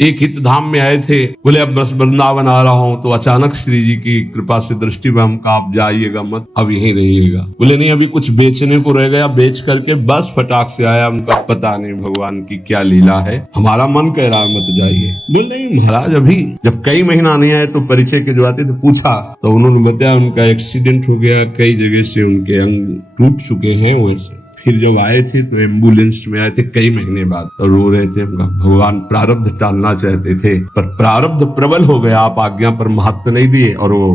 एक हित धाम में आए थे, बोले अब बस वृंदावन आ रहा हूँ, तो अचानक श्री जी की कृपा से दृष्टि में हमका आप जाइएगा मत, अब यहीं रहिएगा। बोले नहीं अभी कुछ बेचने को रह गया, बेच करके बस फटाक से आया। हमका पता नहीं भगवान की क्या लीला है, हमारा मन कह रहा मत जाइए। बोले नहीं महाराज, अभी जब कई महीना नहीं आए तो परिचय के जो आते थे पूछा तो उन्होंने बताया उनका एक्सीडेंट हो गया, कई जगह से उनके अंग टूट चुके हैं। वैसे फिर जब आए थे तो एम्बुलेंस में आए थे कई महीने बाद, तो रो रहे थे। भगवान प्रारब्ध टालना चाहते थे पर प्रारब्ध प्रबल हो गया, आप आज्ञा पर महत्व नहीं दिए और वो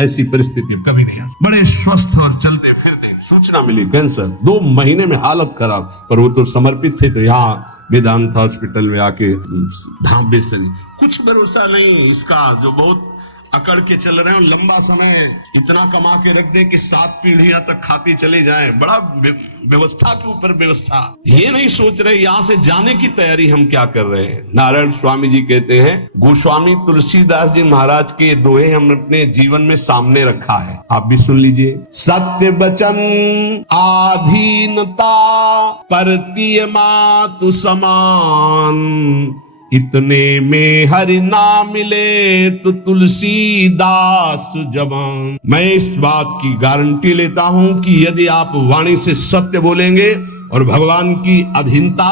ऐसी परिस्थिति कभी नहीं आ। बड़े स्वस्थ और चलते फिरते, सूचना मिली कैंसर, 2 महीने में हालत खराब, पर वो तो समर्पित थे, तो यहाँ वेदांत हॉस्पिटल में आके धाम बेचने कुछ भरोसा नहीं इसका, जो बहुत अकड़ के चल रहे हो, लंबा समय इतना कमा के रख दे कि 7 पीढ़ियां तक खाती चले जाएं, बड़ा व्यवस्था के ऊपर व्यवस्था। ये नहीं सोच रहे यहाँ से जाने की तैयारी हम क्या कर रहे हैं। नारायण स्वामी जी कहते हैं, गोस्वामी तुलसीदास जी महाराज के दोहे हम अपने जीवन में सामने रखा है, आप भी सुन लीजिए। सत्य वचन आधीनता परतीय मातु समान, इतने में हरि ना मिले तो तुलसीदास जवान। मैं इस बात की गारंटी लेता हूं कि यदि आप वाणी से सत्य बोलेंगे और भगवान की अधीनता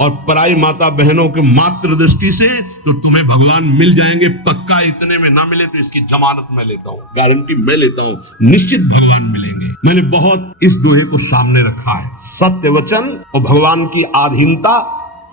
और पराई माता बहनों के मात्र दृष्टि से, तो तुम्हें भगवान मिल जाएंगे पक्का। इतने में ना मिले तो इसकी जमानत मैं लेता हूँ, गारंटी मैं लेता हूँ, निश्चित भगवान मिलेंगे। मैंने बहुत इस दोहे को सामने रखा है, सत्य वचन और भगवान की आधीनता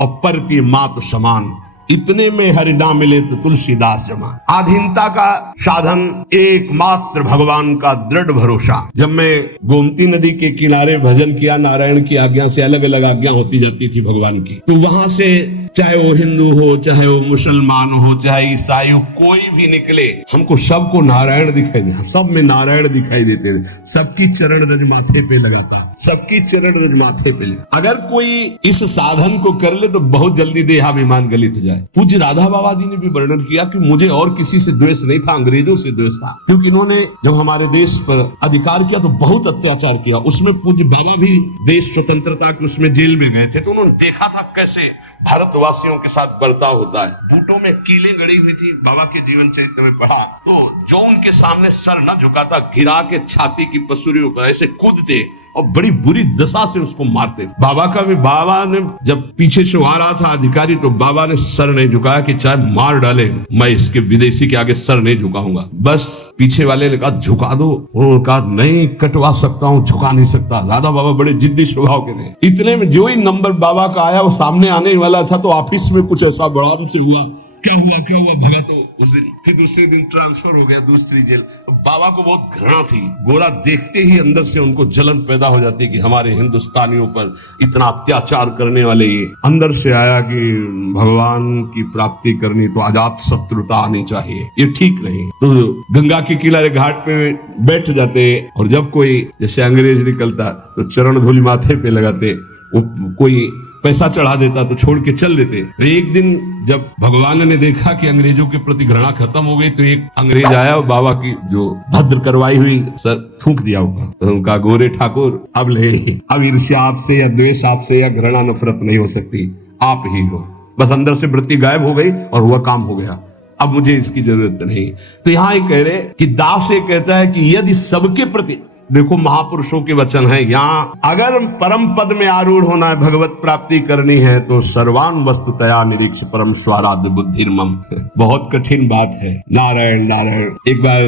और परती मात समान, इतने में हरि ना मिले तो तुलसीदास जमान। आधीनता का साधन एकमात्र भगवान का दृढ़ भरोसा। जब मैं गोमती नदी के किनारे भजन किया, नारायण की आज्ञा से अलग अलग आज्ञा होती जाती थी भगवान की, तो वहां से चाहे वो हिंदू हो, चाहे वो मुसलमान हो, चाहे ईसाई हो, कोई भी निकले, हमको सबको नारायण दिखाई दे, सब में नारायण दिखाई देते थे। सबकी चरण रज माथे पे लगा था, सबकी चरण रज माथे पे लगा। अगर कोई इस साधन को कर ले तो बहुत जल्दी देहाभिमान गलित हो जाए। पूज्य राधा बाबा जी ने भी वर्णन किया कि मुझे और किसी से द्वेष नहीं था, अंग्रेजों से द्वेष था, क्योंकि इन्होंने जब हमारे देश पर अधिकार किया तो बहुत अत्याचार किया। उसमें पूज्य बाबा भी देश स्वतंत्रता के उसमें जेल में गए थे, तो उन्होंने देखा था कैसे भारतवासियों के साथ बर्ताव होता है। बूटों में कीलें गड़ी हुई थी, बाबा के जीवन चरित्र में पढ़ा, तो जो उनके सामने सर न झुकाता, गिरा के छाती की पसुरियों पर ऐसे कूदते और बड़ी बुरी दशा से उसको मारते। बाबा का भी, बाबा ने जब पीछे से आ रहा था अधिकारी, तो बाबा ने सर नहीं झुकाया कि चाहे मार डाले मैं इसके विदेशी के आगे सर नहीं झुकाऊंगा। बस पीछे वाले ने कहा झुका दो, उन्होंने कहा नहीं कटवा सकता हूँ, झुका नहीं सकता। राधा बाबा बड़े जिद्दी स्वभाव के थे। इतने में जो ही नंबर बाबा का आया वो सामने आने वाला था, तो ऑफिस में कुछ ऐसा बड़ा से हुआ, क्या हुआ भगा, तो उस दिन फिर दूसरे दिन ट्रांसफर हो गया दूसरी जेल। बाबा को बहुत घृणा थी, गोरा देखते ही अंदर से उनको जलन पैदा हो जाती कि हमारे हिंदुस्तानियों पर इतना अत्याचार करने वाले ये। अंदर से आया कि भगवान की प्राप्ति करनी तो अजात शत्रुता आनी चाहिए, ये ठीक नहीं। तो गंगा के किनारे घाट पे बैठ जाते और जब कोई जैसे अंग्रेज निकलता तो चरण धूलि माथे पे लगाते, कोई पैसा चढ़ा देता तो छोड़ के चल देते। तो एक दिन जब भगवान ने देखा कि अंग्रेजों के प्रति घृणा खत्म हो गई, तो एक अंग्रेज आया और बाबा की जो भद्र करवाई हुई सर थूक दिया होगा। तो उनका गोरे ठाकुर अब ले, अब ईर्ष्या आपसे या द्वेष आपसे या घृणा नफरत नहीं हो सकती, आप ही हो। बस अंदर से वृत्ति गायब हो गई और वह काम हो गया, अब मुझे इसकी जरूरत नहीं। तो यहाँ ये कह रहे कि दास ये कहता है कि यदि सबके प्रति, देखो महापुरुषों के वचन है, यहाँ अगर परम पद में आरूढ़ होना है, भगवत प्राप्ति करनी है, तो सर्वान वस्तुतया निरीक्ष परम स्वाराध्य बुद्धिर्मम। बहुत कठिन बात है। नारायण नारायण। एक बार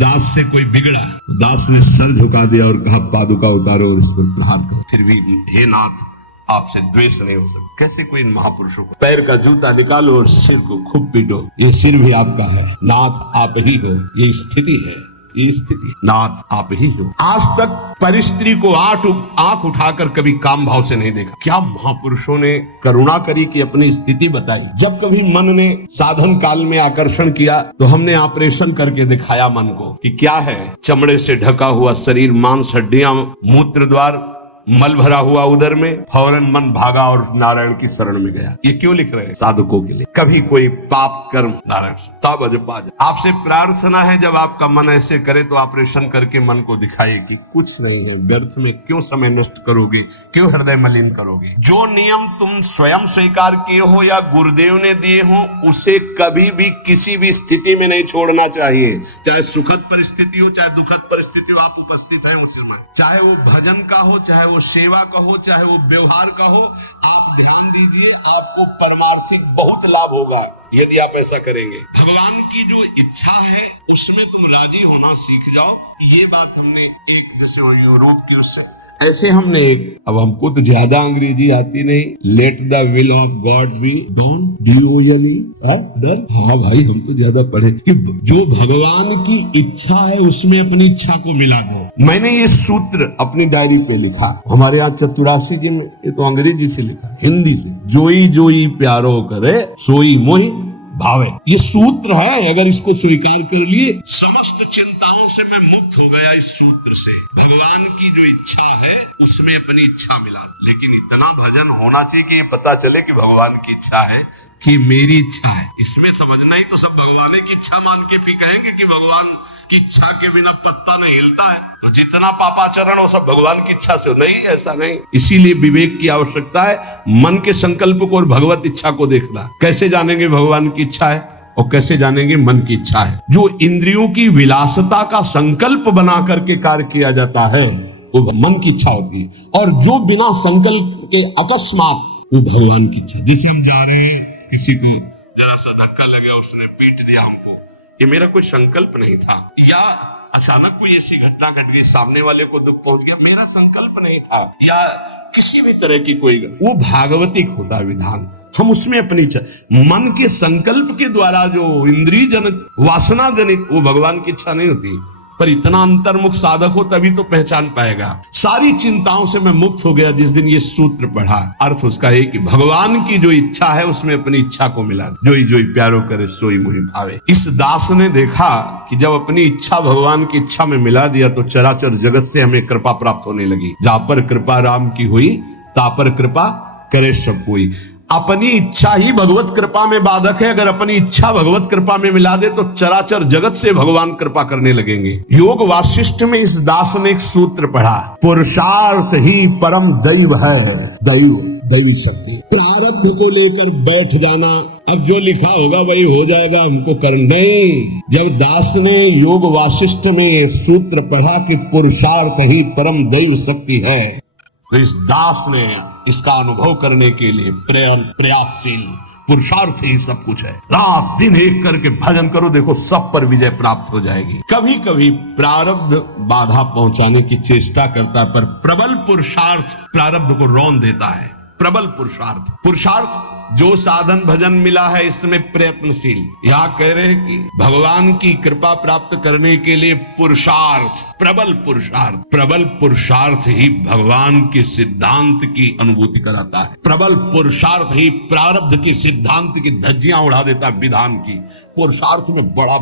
दास से कोई बिगड़ा, दास ने सर झुका दिया और कहा पादुका उतारो और इस पर प्रहार करो। फिर भी हे नाथ आपसे द्वेष नहीं हो सकता। कैसे कोई इन महापुरुषों को, पैर का जूता निकालो और सिर को खूब पीटो, ये सिर भी आपका है, नाथ आप ही हो, ये स्थिति है, ये स्थिति नाथ आप ही हो। आज तक परिस्त्री को आंख उठाकर कभी काम भाव से नहीं देखा। क्या महापुरुषों ने करुणा करी कि अपनी स्थिति बताई। जब कभी मन ने साधन काल में आकर्षण किया तो हमने ऑपरेशन करके दिखाया मन को कि क्या है, चमड़े से ढका हुआ शरीर, मांस हड्डियां, मूत्र द्वार मल भरा हुआ उदर में, फौरन मन भागा और नारायण की शरण में गया। ये क्यों लिख रहे हैं? साधकों के लिए। कभी कोई पाप कर्म नारायण तब अजपाज। आपसे प्रार्थना है जब आपका मन ऐसे करे तो ऑपरेशन करके मन को दिखाए कि कुछ नहीं है, व्यर्थ में क्यों समय नष्ट करोगे, क्यों हृदय मलिन करोगे। जो नियम तुम स्वयं स्वीकार किए हो या गुरुदेव ने दिए हो, उसे कभी भी किसी भी स्थिति में नहीं छोड़ना चाहिए। चाहे सुखद परिस्थिति हो, चाहे दुखद परिस्थिति हो, आप उपस्थित हैं उस समय। चाहे वो भजन का हो, चाहे वो सेवा का हो, चाहे वो व्यवहार का हो, आप ध्यान दीजिए, आपको परमार्थिक बहुत लाभ होगा यदि आप ऐसा करेंगे। भगवान की जो इच्छा है उसमें तुम राजी होना सीख जाओ। ये बात हमने एक जैसे यूरोप की उससे ऐसे हमने एक, अब हमको तो ज्यादा अंग्रेजी आती नहीं, let the will of God be done, done. हाँ भाई, हम तो ज्यादा पढ़े कि जो भगवान की इच्छा है उसमें अपनी इच्छा को मिला दो। मैंने ये सूत्र अपनी डायरी पे लिखा, हमारे यहाँ 84 जी में, ये तो अंग्रेजी से लिखा, हिंदी से, जोई जोई प्यारो करे सोई मोहि भावे। ये सूत्र है, अगर इसको स्वीकार कर लिए, समस्त चिंताओं से मैं मुक्त हो गया इस सूत्र से। भगवान की जो इच्छा है उसमें अपनी इच्छा मिला। लेकिन इतना भजन होना चाहिए कि ये पता चले कि भगवान की इच्छा है कि मेरी इच्छा है। इसमें समझना ही तो सब भगवान की इच्छा मान के भी कहेंगे कि भगवान की इच्छा के बिना पत्ता नहीं हिलता है, तो जितना पापाचरण हो सब भगवान की इच्छा से। नहीं, ऐसा नहीं। इसीलिए विवेक की आवश्यकता है, मन के संकल्प को और भगवत इच्छा को देखना। कैसे जानेंगे भगवान की इच्छा है और कैसे जानेंगे मन की इच्छा है? जो इंद्रियों की विलासता का संकल्प बना करके कार्य किया जाता है वो मन की इच्छा होती है, और जो बिना संकल्प के अकस्मात, वो भगवान की इच्छा। जैसे हम जा रहे हैं, किसी को जरा सा धक्का लगे और उसने पीट दिया हमको, ये मेरा कोई संकल्प नहीं था, या अचानक कोई ऐसी घटना घट गई, सामने वाले को दुख पहुंच गया, मेरा संकल्प नहीं था, या किसी भी तरह की कोई, वो भागवतिक होता है विधान। हम उसमें अपनी इच्छा, मन के संकल्प के द्वारा जो इंद्रिय जनित, वासना जनित, वो भगवान की इच्छा नहीं होती। पर इतना अंतर्मुख साधक हो तभी तो पहचान पाएगा। सारी चिंताओं से मैं मुक्त हो गया जिस दिन ये सूत्र पढ़ा। अर्थ उसका है कि भगवान की जो इच्छा है उसमें अपनी इच्छा को मिला। जोई जोई प्यारो करे सोई मोहि भावे। इस दास ने देखा कि जब अपनी इच्छा भगवान की इच्छा में मिला दिया तो चराचर जगत से हमें कृपा प्राप्त होने लगी। जा पर कृपा राम की हुई, ता पर कृपा करे सब कोई। अपनी इच्छा ही भगवत कृपा में बाधक है। अगर अपनी इच्छा भगवत कृपा में मिला दे तो चराचर जगत से भगवान कृपा करने लगेंगे। योग वासिष्ठ में इस दास ने एक सूत्र पढ़ा, पुरुषार्थ ही परम दैव है। दैवी शक्ति, प्रारब्ध को लेकर बैठ जाना, अब जो लिखा होगा वही हो जाएगा, हमको करना नहीं। जब दास ने योग वासिष्ठ में सूत्र पढ़ा कि पुरुषार्थ ही परम दैव शक्ति है, तो इस दास ने इसका अनुभव करने के लिए प्रयासशील, पुरुषार्थ ही सब कुछ है। रात दिन एक करके भजन करो, देखो सब पर विजय प्राप्त हो जाएगी। कभी कभी प्रारब्ध बाधा पहुंचाने की चेष्टा करता है, पर प्रबल पुरुषार्थ प्रारब्ध को रौंद देता है। प्रबल पुरुषार्थ जो साधन भजन मिला है इसमें प्रयत्नशील। यहाँ कह रहे हैं कि भगवान की कृपा प्राप्त करने के लिए पुरुषार्थ, प्रबल पुरुषार्थ ही भगवान के सिद्धांत की अनुभूति कराता है। प्रबल पुरुषार्थ ही प्रारब्ध के सिद्धांत की धज्जियां उड़ा देता है विधान की। पुरुषार्थ में बड़ा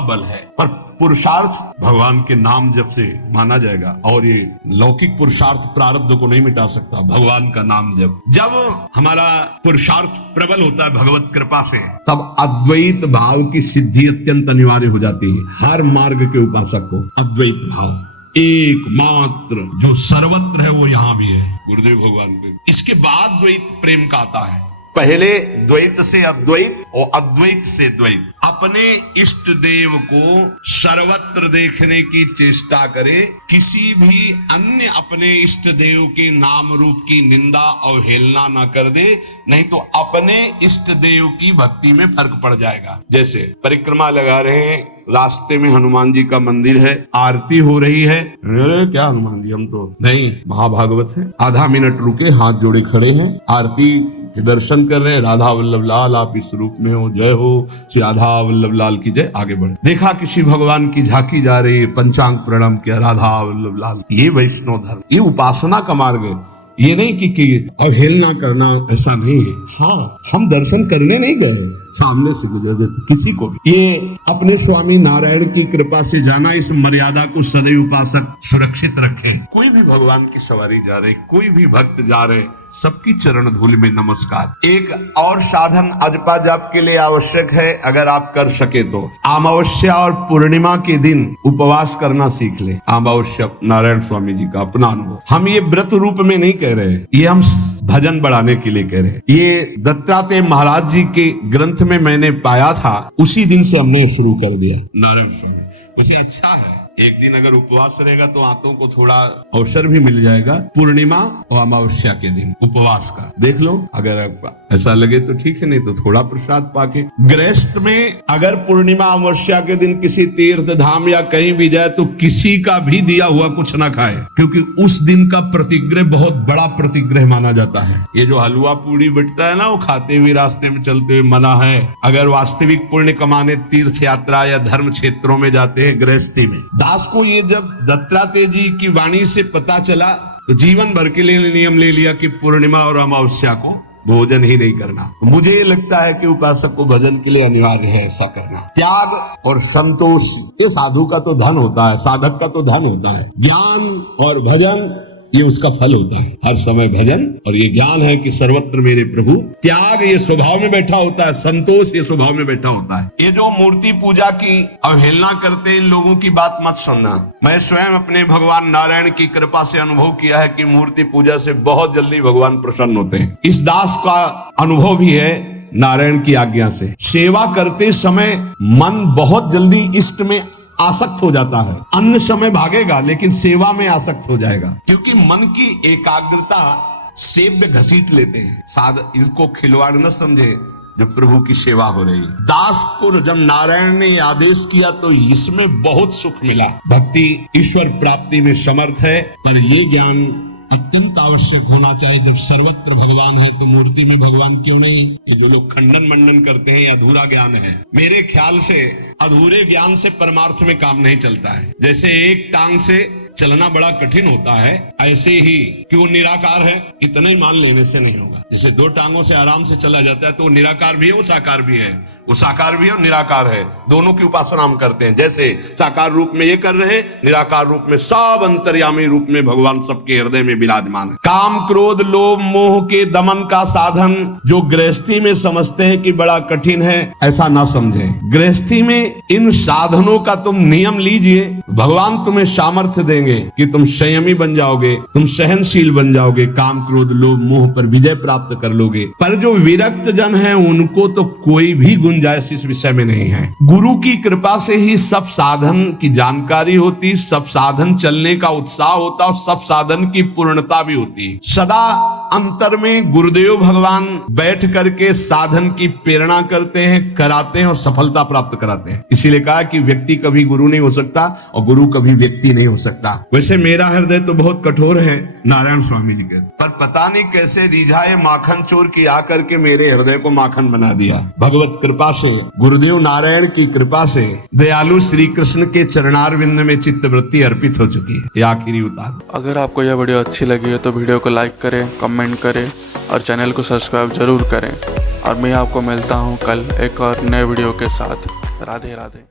बल है, पर पुरुषार्थ भगवान के नाम जप से माना जाएगा, और ये लौकिक पुरुषार्थ प्रारब्ध को नहीं मिटा सकता। भगवान का नाम जब हमारा पुरुषार्थ प्रबल होता है भगवत कृपा से, तब अद्वैत भाव की सिद्धि अत्यंत अनिवार्य हो जाती है। हर मार्ग के उपासक को अद्वैत भाव एकमात्र जो सर्वत्र है वो यहाँ भी है, गुरुदेव भगवान पे। इसके बाद द्वैत प्रेम का आता है। पहले द्वैत से अद्वैत और अद्वैत से द्वैत। अपने इष्ट देव को सर्वत्र देखने की चेष्टा करे, किसी भी अन्य अपने इष्ट देव के नाम रूप की निंदा और हेलना न कर दे, नहीं तो अपने इष्ट देव की भक्ति में फर्क पड़ जाएगा। जैसे परिक्रमा लगा रहे हैं, रास्ते में हनुमान जी का मंदिर है, आरती हो रही है, अरे क्या हनुमान जी, हम तो नहीं, महाभागवत है। आधा मिनट रुके, हाथ जोड़े खड़े हैं, आरती के दर्शन कर रहे हैं, राधा वल्लभ लाल आप इस रूप में हो, जय हो श्री राधा वल्लभ लाल की जय। आगे बढ़े, देखा किसी भगवान की झांकी जा रही है, पंचांग प्रणाम किया, राधा वल्लभ लाल। ये वैष्णव धर्म, ये उपासना का मार्ग है। ये नहीं कि और हेलना करना, ऐसा नहीं है। हाँ, हम दर्शन करने नहीं गए, सामने से गुजर जाए किसी को भी। ये अपने स्वामी नारायण की कृपा से जाना, इस मर्यादा को सदैव उपासक सुरक्षित रखे। कोई भी भगवान की सवारी जा रहे, कोई भी भक्त जा रहे, सबकी चरण धूल में नमस्कार। एक और साधन अजपा जाप के लिए आवश्यक है, अगर आप कर सके तो अमावस्या और पूर्णिमा के दिन उपवास करना सीख ले। अमावस्या नारायण स्वामी जी का अपना अनुभव, हम ये व्रत रूप में नहीं कह रहे, ये हम भजन बढ़ाने के लिए कह रहे हैं। ये दत्तात्रेय महाराज जी के ग्रंथ में मैंने पाया था, उसी दिन से हमने शुरू कर दिया नारायण स्वामी। वैसे अच्छा है, एक दिन अगर उपवास रहेगा तो आंतों को थोड़ा अवसर भी मिल जाएगा। पूर्णिमा और अमावस्या के दिन उपवास का देख लो, अगर ऐसा लगे तो ठीक है, नहीं तो थोड़ा प्रसाद पाके। गृहस्थ में अगर पूर्णिमा अमावस्या के दिन किसी तीर्थ धाम या कहीं भी जाए तो किसी का भी दिया हुआ कुछ ना खाए, क्योंकि उस दिन का प्रतिग्रह बहुत बड़ा प्रतिग्रह माना जाता है। ये जो हलवा पूड़ी बिकता है ना, वो खाते हुए रास्ते में चलते हुए मना है। अगर वास्तविक पुण्य कमाने तीर्थ यात्रा या धर्म क्षेत्रों में जाते हैं गृहस्थी में। दास को ये जब दत्तात्रेय जी की वाणी से पता चला तो जीवन भर के लिए नियम ले लिया कि पूर्णिमा और अमावस्या को भोजन ही नहीं करना। मुझे ये लगता है कि उपासक को भजन के लिए अनिवार्य है ऐसा करना। त्याग और संतोष ये साधु का तो धन होता है, साधक का तो धन होता है। ज्ञान और भजन ये उसका फल होता है, हर समय भजन और ये ज्ञान है कि सर्वत्र मेरे प्रभु। त्याग ये स्वभाव में बैठा होता है, संतोष ये स्वभाव में बैठा होता है। ये जो मूर्ति पूजा की अवहेलना करते इन लोगों की बात मत सुनना। मैं स्वयं अपने भगवान नारायण की कृपा से अनुभव किया है कि मूर्ति पूजा से बहुत जल्दी भगवान प्रसन्न होते हैं। इस दास का अनुभव भी है नारायण की आज्ञा से। सेवा करते समय मन बहुत जल्दी इष्ट में आसक्त हो जाता है। अन्य समय भागेगा लेकिन सेवा में आसक्त हो जाएगा, क्योंकि मन की एकाग्रता सेब में घसीट लेते हैं। साध इसको खिलवाड़ न समझे जब प्रभु की सेवा हो रही। दास को जब नारायण ने आदेश किया तो इसमें बहुत सुख मिला। भक्ति ईश्वर प्राप्ति में समर्थ है, पर ये ज्ञान अत्यंत आवश्यक होना चाहिए। जब सर्वत्र भगवान है तो मूर्ति में भगवान क्यों नहीं? ये जो लोग खंडन मंडन करते हैं अधूरा ज्ञान है। मेरे ख्याल से अधूरे ज्ञान से परमार्थ में काम नहीं चलता है। जैसे एक टांग से चलना बड़ा कठिन होता है, ऐसे ही कि वो निराकार है इतना ही मान लेने से नहीं होगा। जैसे दो टांगों से आराम से चला जाता है तो वो निराकार भी है, वो साकार भी है, वो साकार भी है और निराकार है, दोनों की उपासना हम करते हैं। जैसे साकार रूप में ये कर रहे हैं, निराकार रूप में सब अंतर्यामी रूप में भगवान सबके हृदय में विराजमान है। काम क्रोध लोभ मोह के दमन का साधन जो गृहस्थी में समझते हैं कि बड़ा कठिन है, ऐसा ना समझे। गृहस्थी में इन साधनों का तुम नियम लीजिए, भगवान तुम्हें सामर्थ्य देंगे कि तुम संयमी बन जाओगे, तुम सहनशील बन जाओगे, काम क्रोध लोभ मोह पर विजय प्राप्त कर लोगे। पर जो विरक्त जन है उनको तो कोई भी गुंजाइश इस विषय में नहीं है। गुरु की कृपा से ही सब साधन की जानकारी होती, सब साधन चलने का उत्साह होता और सब साधन की पूर्णता भी होती। सदा अंतर में गुरुदेव भगवान बैठ करके साधन की प्रेरणा करते हैं, कराते हैं और सफलता प्राप्त कराते हैं। इसीलिए कहा कि व्यक्ति कभी गुरु नहीं हो सकता और गुरु कभी व्यक्ति नहीं हो सकता। वैसे मेरा हृदय तो बहुत कठोर है नारायण स्वामी जी के, पर पता नहीं कैसे रिझाए माखन चोर की आकर के मेरे हृदय को माखन बना दिया। भगवत कृपा से, गुरुदेव नारायण की कृपा से दयालु श्री कृष्ण के चरणारविंद में चित्तवृत्ति अर्पित हो चुकी है। ये आखिरी उतार। अगर आपको यह वीडियो अच्छी लगी है तो वीडियो को लाइक करें, कमेंट करें और चैनल को सब्सक्राइब जरूर करें। और मैं आपको मिलता हूँ कल एक और नए वीडियो के साथ। राधे राधे।